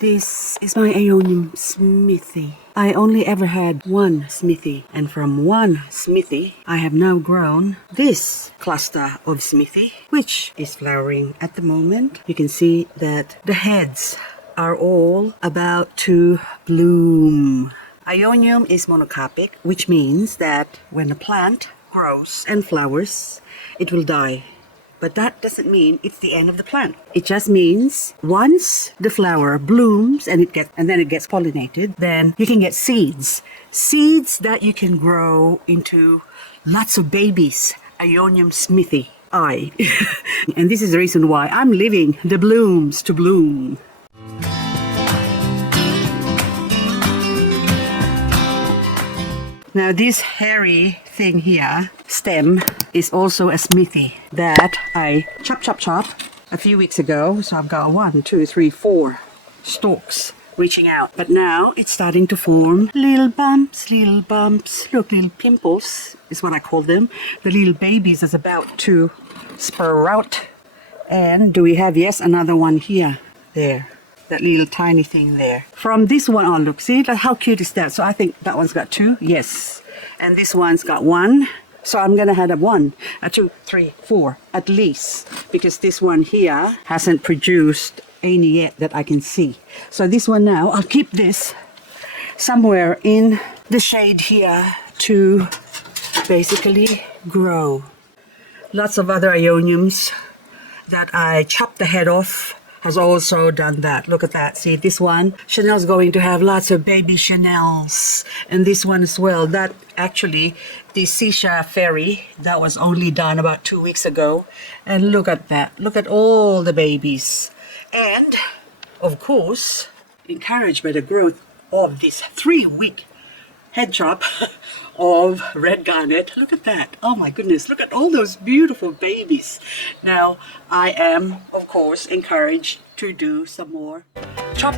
This is my Aeonium Smithii. I only ever had one Smithii, and from one Smithii I have now grown this cluster of Smithii, which is flowering at the moment. You can see that the heads are all about to bloom. Aeonium is monocarpic, which means that when a plant grows and flowers, it will die. But that doesn't mean it's the end of the plant. It just means once the flower blooms and then it gets pollinated, then you can get seeds. Seeds that you can grow into lots of babies. Aeonium Smithii. And this is the reason why I'm leaving the blooms to bloom. Now this hairy thing here, stem, is also a Smithii that I chop a few weeks ago. So I've got 1, 2, 3, 4 stalks reaching out. But now it's starting to form little bumps. Look, little pimples is what I call them. The little babies is about to sprout. And do we have, yes, another one here, there. That little tiny thing there. From this one on, look, see how cute is that? So I think that one's got 2, yes. And this one's got 1. So I'm gonna have a 1, a 2, 3, 4 at least, because this one here hasn't produced any yet that I can see. So this one now, I'll keep this somewhere in the shade here to basically grow. Lots of other Aeoniums that I chopped the head off has also done that. Look at that. See, this one, Chanel's going to have lots of baby Chanels. And this one as well. That actually, the Seashire Fairy, that was only done about 2 weeks ago. And look at that. Look at all the babies. And, of course, encouraged by the growth of this 3-week head chop of red garnet. Look at that. Oh my goodness. Look at all those beautiful babies. Now, I am, of course, encouraged to do some more chop.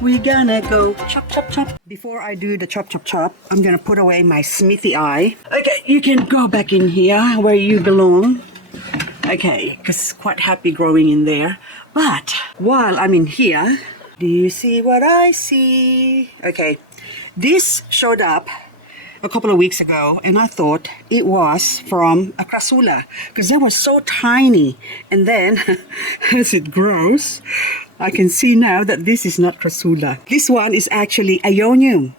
We're gonna go chop. Before I do the chop, I'm gonna put away my Smithii. Okay, you can go back in here where you belong. Okay, because quite happy growing in there. But while I'm in here, do you see what I see? Okay, this showed up a couple of weeks ago, and I thought it was from a crassula because they were so tiny. And then as it grows, I can see now that this is not crassula. This one is actually Aeonium.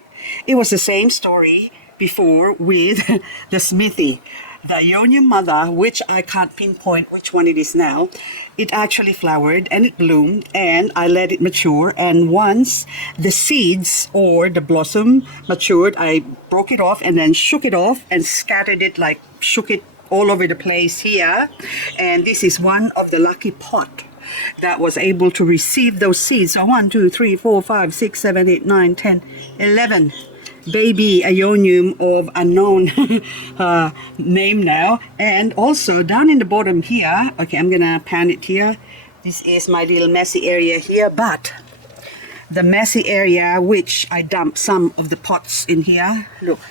It was the same story before with the Smithii. The Aeonium mother, which I can't pinpoint which one it is now, it actually flowered and it bloomed, and I let it mature. And once the seeds or the blossom matured, I broke it off and then shook it off and scattered it, like shook it all over the place here. And this is one of the lucky pot that was able to receive those seeds. So 1, 2, 3, 4, 5, 6, 7, 8, 9, 10, 11 baby Aeonium of unknown name now. And also down in the bottom here, okay, I'm gonna pan it here. This is my little messy area here, but the messy area which I dumped some of the pots in here, look,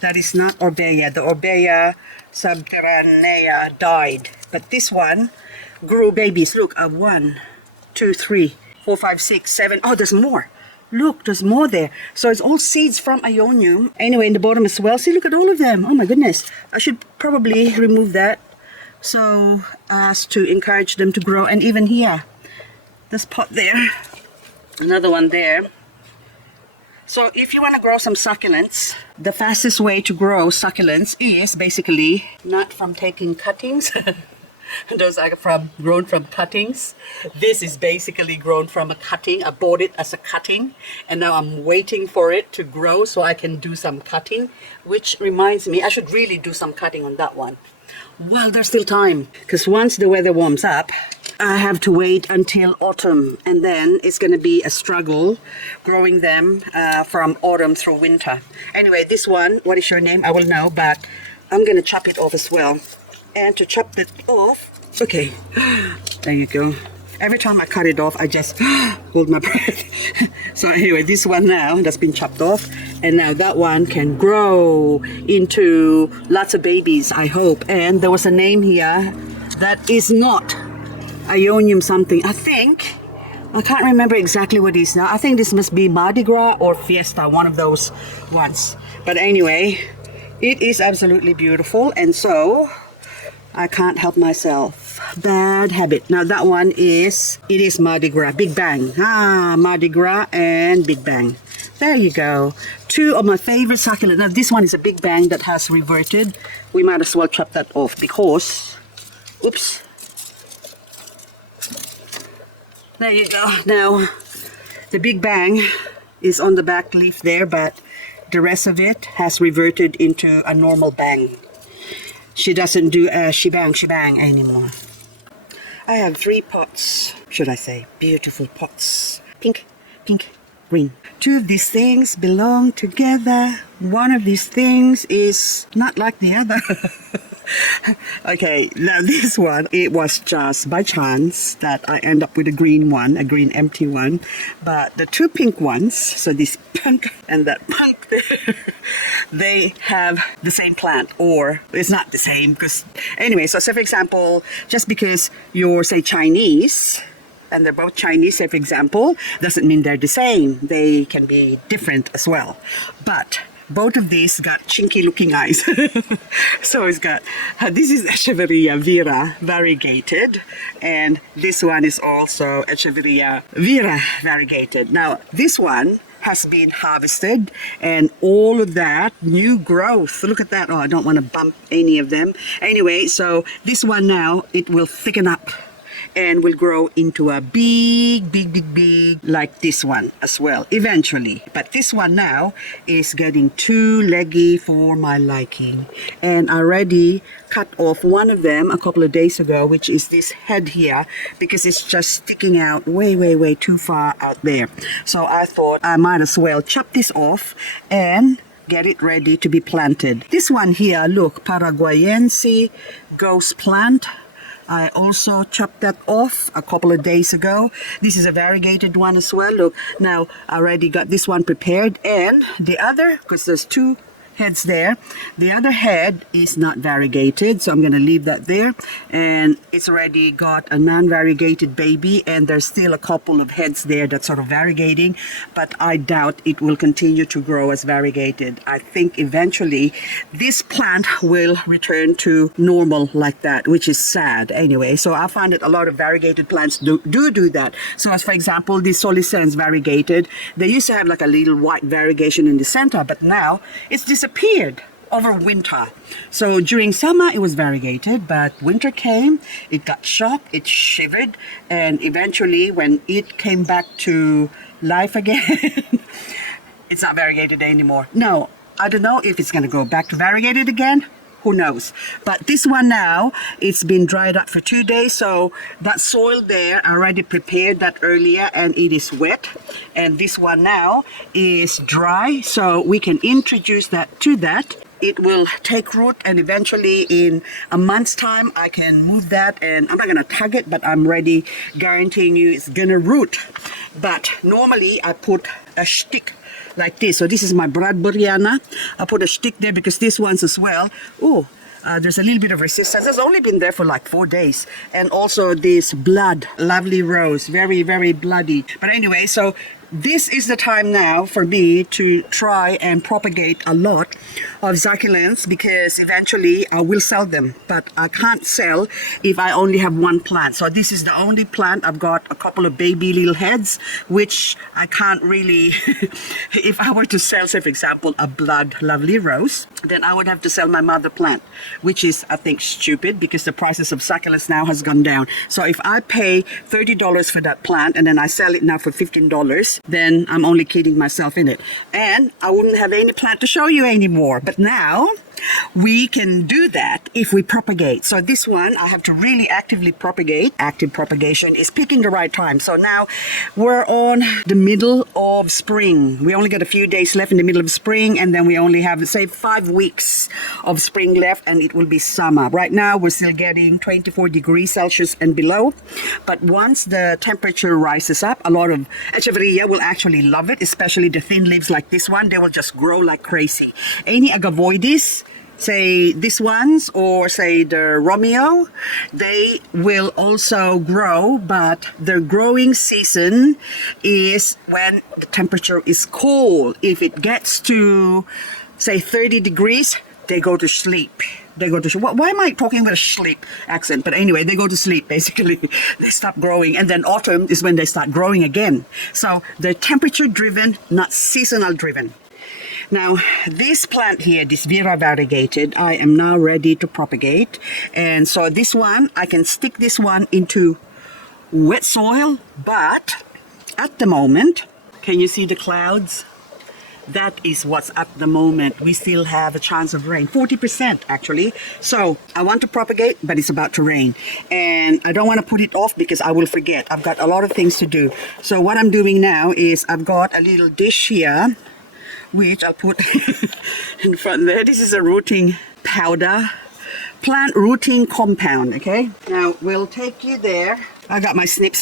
that is not Orbeia. The Orbeia subterranea died, but this one grew babies. Look, 1, 2, 3, 4, 5, 6, 7. Oh, there's more. Look, there's more there. So it's all seeds from Aeonium. Anyway, in the bottom as well. See, look at all of them. Oh my goodness. I should probably remove that so as to encourage them to grow. And even here, this pot there, another one there. So if you want to grow some succulents, the fastest way to grow succulents is basically not from taking cuttings. Those are grown from cuttings. This is basically grown from a cutting. I bought it as a cutting, and now I'm waiting for it to grow so I can do some cutting, which reminds me I should really do some cutting on that one while there's still time, because once the weather warms up, I have to wait until autumn, and then it's going to be a struggle growing them from autumn through winter. Anyway, this one, what is your name? I will know, but I'm going to chop it off as well. And to chop it off, okay, there you go. Every time I cut it off, I just hold my breath. So anyway, this one now that's been chopped off, and now that one can grow into lots of babies, I hope. And there was a name here that is not Aeonium something. I think I can't remember exactly what it is now. I think this must be Mardi Gras or Fiesta, one of those ones. But anyway, it is absolutely beautiful, and so I can't help myself. Bad habit. Now that one is, it is Mardi Gras, Big Bang. Mardi Gras and Big Bang. There you go. Two of my favorite succulents. Now this one is a Big Bang that has reverted. We might as well chop that off because, oops. There you go. Now the Big Bang is on the back leaf there, but the rest of it has reverted into a normal bang. She doesn't do a shebang anymore. I have 3 pots, should I say, beautiful pots. Pink, pink, green. 2 of these things belong together. One of these things is not like the other. Okay, now this one, it was just by chance that I end up with a green one, a green empty one. But the 2 pink ones, so this pink and that pink there, they have the same plant, or it's not the same because, anyway, so say for example, just because you're, say, Chinese, and they're both Chinese, say for example, doesn't mean they're the same. They can be different as well. But both of these got chinky looking eyes. So it's got, this is Echeveria Vera Variegated, and this one is also Echeveria Vera Variegated. Now this one has been harvested, and all of that new growth, look at that. Oh, I don't want to bump any of them. Anyway, so this one now, it will thicken up and will grow into a big like this one as well eventually. But this one now is getting too leggy for my liking, and I already cut off one of them a couple of days ago, which is this head here, because it's just sticking out way too far out there. So I thought I might as well chop this off and get it ready to be planted. This one here, look, Paraguayense ghost plant. I also chopped that off a couple of days ago. This is a variegated one as well. Look, now I already got this one prepared, and the other, because there's 2 heads there, the other head is not variegated, so I'm going to leave that there. And it's already got a non-variegated baby, and there's still a couple of heads there that's sort of variegating, but I doubt it will continue to grow as variegated. I think eventually this plant will return to normal like that, which is sad anyway. So I find that a lot of variegated plants do that. So as for example, this Succulents variegated, they used to have like a little white variegation in the center, but now it's disappeared over winter. So during summer it was variegated, but winter came, it got shocked, it shivered, and eventually when it came back to life again, it's not variegated anymore. No, I don't know if it's going to go back to variegated again. Who knows? But this one now, it's been dried up for 2 days, so that soil there, I already prepared that earlier, and it is wet. And this one now is dry, so we can introduce that to that. It will take root, and eventually in a month's time I can move that, and I'm not going to tag it, but I'm ready guaranteeing you it's going to root. But normally I put a stick like this. So this is my Bradburiana. I put a stick there because this one's as well. Oh, there's a little bit of resistance. It's only been there for like 4 days. And also this blood, lovely rose, very bloody. But anyway, so this is the time now for me to try and propagate a lot of succulents, because eventually I will sell them, but I can't sell if I only have one plant. So this is the only plant. I've got a couple of baby little heads, which I can't really if I were to sell, say for example, a blood lovely rose, then I would have to sell my mother plant, which is, I think, stupid, because the prices of succulents now has gone down. So if I pay $30 for that plant and then I sell it now for $15, then I'm only kidding myself in it, and I wouldn't have any plant to show you anymore. But now we can do that if we propagate. So this one I have to really actively propagate. Active propagation is picking the right time. So now we're on the middle of spring. We only got a few days left in the middle of spring, and then we only have, say, 5 weeks of spring left, and it will be summer. Right now we're still getting 24 degrees Celsius and below, but once the temperature rises up, a lot of Echeveria will actually love it, especially the thin leaves like this one. They will just grow like crazy. Any agavoides, say these ones or say the Romeo, they will also grow, but their growing season is when the temperature is cold. If it gets to say 30 degrees, they go to sleep. They go to why am I talking with a sleep accent? But anyway, they go to sleep basically. They stop growing, and then autumn is when they start growing again. So they're temperature driven, not seasonal driven. Now this plant here, this Vera variegated, I am now ready to propagate. And so this one, I can stick this one into wet soil, but at the moment, can you see the clouds? That is what's at the moment. We still have a chance of rain, 40% actually. So I want to propagate, but it's about to rain. And I don't want to put it off because I will forget. I've got a lot of things to do. So what I'm doing now is I've got a little dish here, which I'll put in front there. This is a rooting powder, plant rooting compound, okay? Now we'll take you there. I got my snip.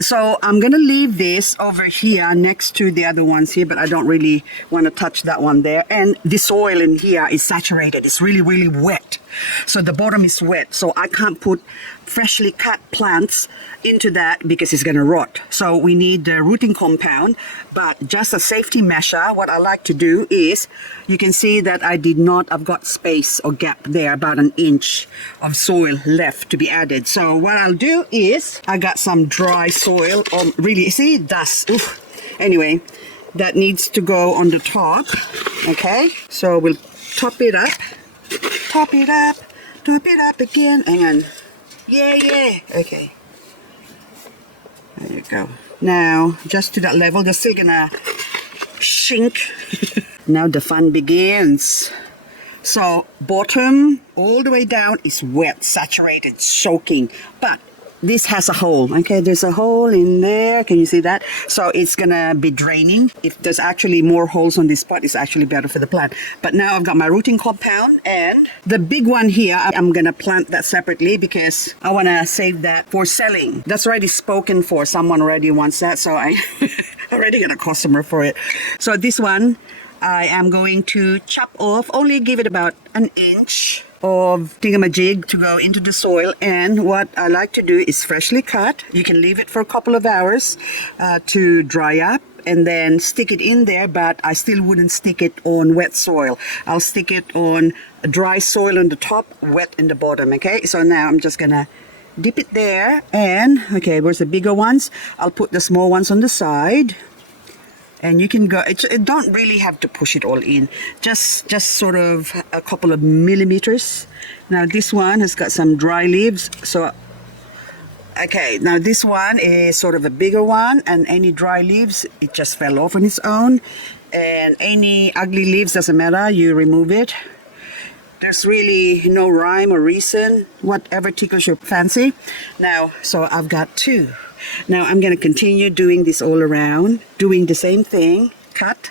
So I'm gonna leave this over here next to the other ones here, but I don't really want to touch that one there. And the soil in here is saturated. It's really, really wet. So the bottom is wet. So I can't put freshly cut plants into that because it's gonna rot. So we need the rooting compound, but just a safety measure, what I like to do is, you can see that I've got space or gap there, about an inch of soil left to be added. So what I'll do is, I got some dry soil, really, see, dust. Oof. Anyway, that needs to go on the top, okay? So we'll top it up again, hang on. Yeah, okay. There you go. Now, just to that level, they're still gonna sink. Now the fun begins. So, bottom all the way down is wet, saturated, soaking, but this has a hole, okay? There's a hole in there. Can you see that? So it's gonna be draining. If there's actually more holes on this spot, it's actually better for the plant. But now I've got my rooting compound, and the big one here, I'm gonna plant that separately because I wanna save that for selling. That's already spoken for. Someone already wants that, so I already got a customer for it. So this one, I am going to chop off, only give it about an inch of thingamajig to go into the soil. And what I like to do is freshly cut. You can leave it for a couple of hours to dry up and then stick it in there, but I still wouldn't stick it on wet soil. I'll stick it on dry soil on the top, wet in the bottom, okay? So now I'm just gonna dip it there, and okay, where's the bigger ones? I'll put the small ones on the side. And you can go, it don't really have to push it all in, just sort of a couple of millimeters. Now this one has got some dry leaves, so okay, now this one is sort of a bigger one, and any dry leaves, it just fell off on its own. And any ugly leaves, doesn't matter, you remove it. There's really no rhyme or reason, whatever tickles your fancy. Now, so I've got two. Now I'm going to continue doing this all around, doing the same thing. Cut,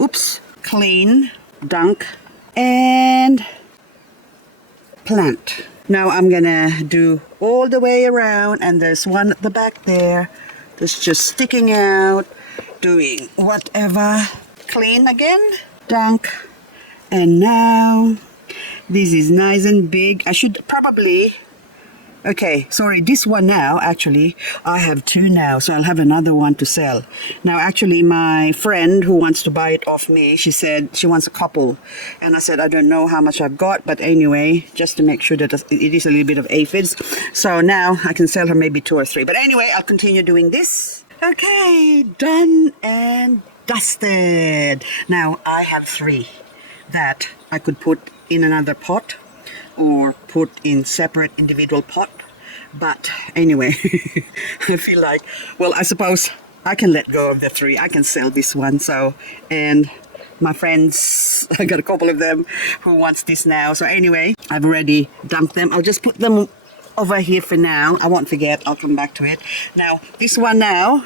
oops, clean, dunk, and plant. Now I'm going to do all the way around, and there's one at the back there that's just sticking out, doing whatever. Clean again, dunk, and now this is nice and big. I should probably... Okay, sorry, this one now, actually, I have two now, so I'll have another one to sell. Now, actually, my friend who wants to buy it off me, she said she wants a couple. And I said, I don't know how much I've got, but anyway, just to make sure that it is a little bit of aphids. So now I can sell her maybe 2 or 3. But anyway, I'll continue doing this. Okay, done and dusted. Now, I have 3 that I could put in another pot, or put in separate individual pot. But anyway, I feel like, well, I suppose I can let go of the 3. I can sell this one. So, and my friends, I got a couple of them who wants this now. So anyway, I've already dumped them. I'll just put them over here for now. I won't forget, I'll come back to it. Now, this one now,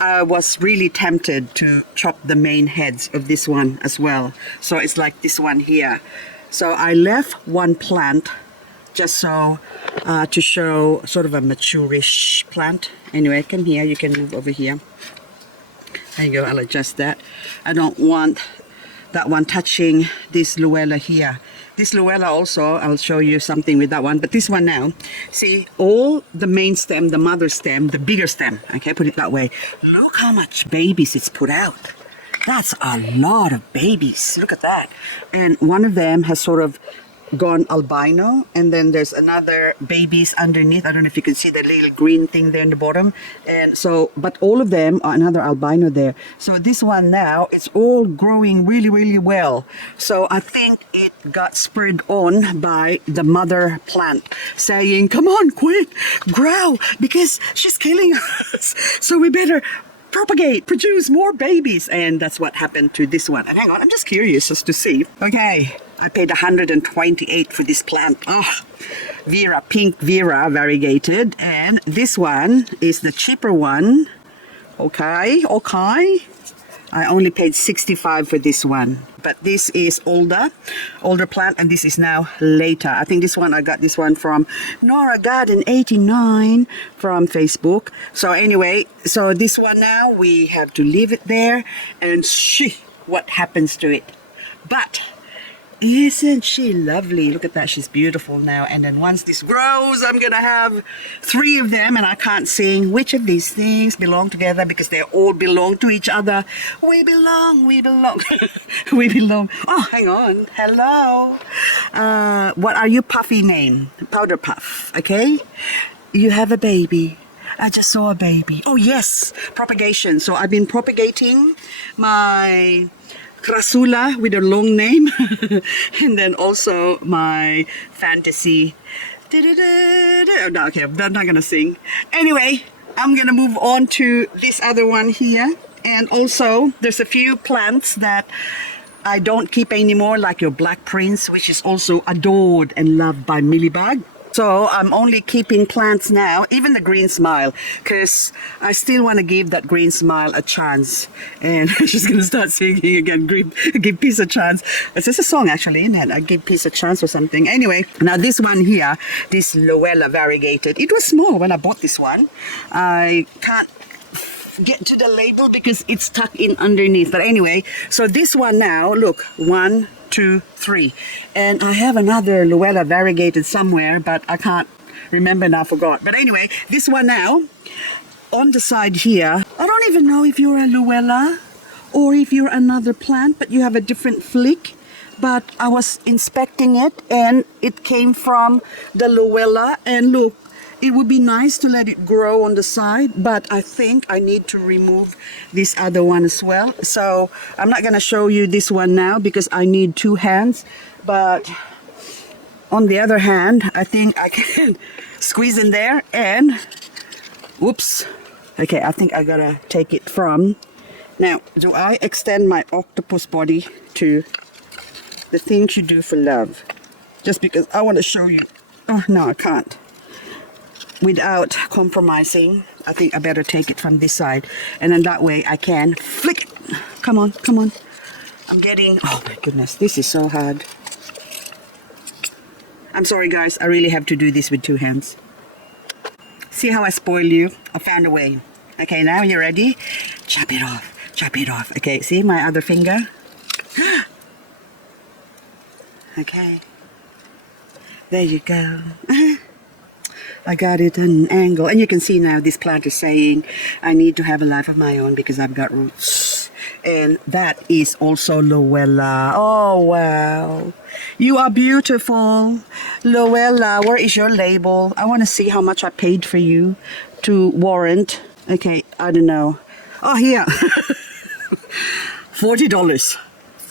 I was really tempted to chop the main heads of this one as well. So it's like this one here. So I left one plant just so to show sort of a mature-ish plant. Anyway, come here, you can move over here. There you go, I'll adjust that. I don't want that one touching this Luella here. This Luella also, I'll show you something with that one, but this one now, see all the main stem, the mother stem, the bigger stem, okay, put it that way. Look how much babies it's put out. That's a lot of babies. Look at that. And one of them has sort of gone albino, and then there's another babies underneath. I don't know if you can see the little green thing there in the bottom. And so, but all of them are another albino there. So this one now, it's all growing really, really well. So I think it got spurred on by the mother plant saying, come on, quit, grow, because she's killing us. So we better propagate, produce more babies. And that's what happened to this one. And hang on, I'm just curious just to see. Okay, I paid 128 for this plant. Oh, Vera, pink Vera, variegated. And this one is the cheaper one. Okay. I only paid 65 for this one. But this is older plant, and this is now later. I think this one, I got this one from Nora Garden 89 from Facebook. So anyway, so this one now, we have to leave it there and see what happens to it. But isn't she lovely? Look at that, she's beautiful now. And then once this grows, I'm gonna have 3 of them, and I can't sing which of these things belong together because they all belong to each other. We belong, we belong. We belong. Oh, hang on, hello. What are you puffy name? Powder Puff, okay? You have a baby. I just saw a baby. Oh yes, propagation. So I've been propagating my Crasula with a long name and then also my fantasy. No, okay, I'm not gonna sing. Anyway, I'm gonna move on to this other one here. And also there's a few plants that I don't keep anymore, like your Black Prince, which is also adored and loved by Millibug. So I'm only keeping plants now, even the green smile, because I still want to give that green smile a chance. And she's going to start singing again, give peace a chance. It's just a song actually, isn't it? I give peace a chance or something. Anyway, now this one here, this Luella variegated, it was small when I bought this one. I can't get to the label because it's tucked in underneath. But anyway, so this one now, look, 1, 2, 3, and I have another Luella variegated somewhere, but I can't remember now, forgot. But anyway, this one now, on the side here, I don't even know if you're a Luella or if you're another plant, but you have a different flick. But I was inspecting it and it came from the Luella, and look, it would be nice to let it grow on the side, but I think I need to remove this other one as well. So I'm not going to show you this one now because I need 2 hands. But on the other hand, I think I can squeeze in there and, whoops. Okay, I think I got to take it from. Now, do I extend my octopus body to the things you do for love? Just because I want to show you. Oh, no, I can't. Without compromising, I think I better take it from this side, and then that way I can flick it. Come on, come on. I'm getting, oh my goodness, this is so hard. I'm sorry guys, I really have to do this with 2 hands. See how I spoil you? I found a way. Okay, now you're ready? Chop it off, chop it off. Okay, see my other finger? Okay, there you go. I got it at an angle, and you can see now this plant is saying I need to have a life of my own because I've got roots. And that is also Luella. Oh wow, you are beautiful, Luella. Where is your label? I want to see how much I paid for you to warrant. Okay, I don't know. Oh here. $40.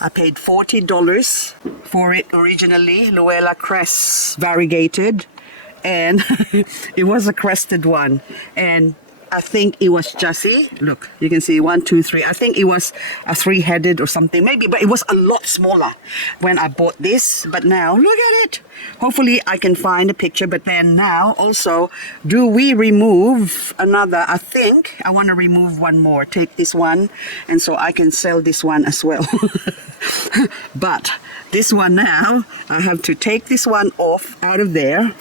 I paid $40 for it originally, Luella Crest variegated. And it was a crested one, and I think it was Jessie. Look, you can see 1, 2, 3. I think it was a 3-headed or something, maybe, but it was a lot smaller when I bought this. But now, look at it. Hopefully I can find a picture. But then now also, do we remove another? I think I want to remove one more. Take this one, and so I can sell this one as well. But this one now, I have to take this one off out of there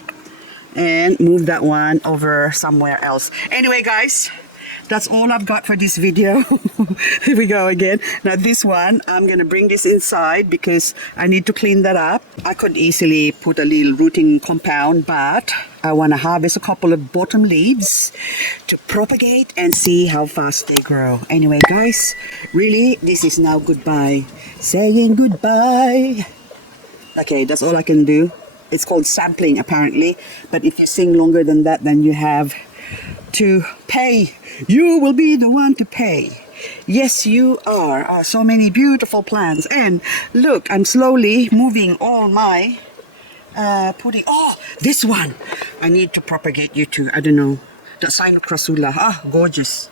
and move that one over somewhere else. Anyway guys, that's all I've got for this video. Here we go again. Now this one, I'm gonna bring this inside because I need to clean that up. I could easily put a little rooting compound, but I want to harvest a couple of bottom leaves to propagate and see how fast they grow. Anyway guys, really this is now goodbye. Saying goodbye. Okay, that's all I can do. It's called sampling apparently, but if you sing longer than that, then you have to pay. You will be the one to pay. Yes, you are. So many beautiful plants. And look, I'm slowly moving all my putting. Oh, this one. I need to propagate you too. I don't know. The Cyanocrasula. Ah, gorgeous.